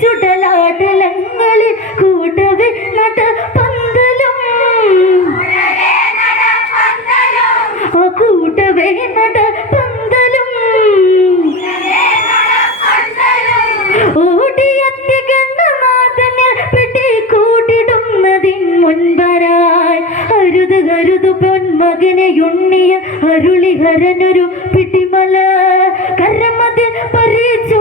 ചുടലാടലങ്ങളിൽ കൂടവേ നട പന്തലും. കൂടവേ നട കരുതു ഉണ്ണിയ അരുളിഹരനൊരു പിടിമല. കരമതിൽ പറിച്ചോ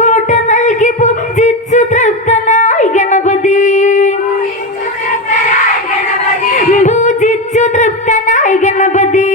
ತೃಪ್ತನಾಯಿಗೆನ ಬದಿ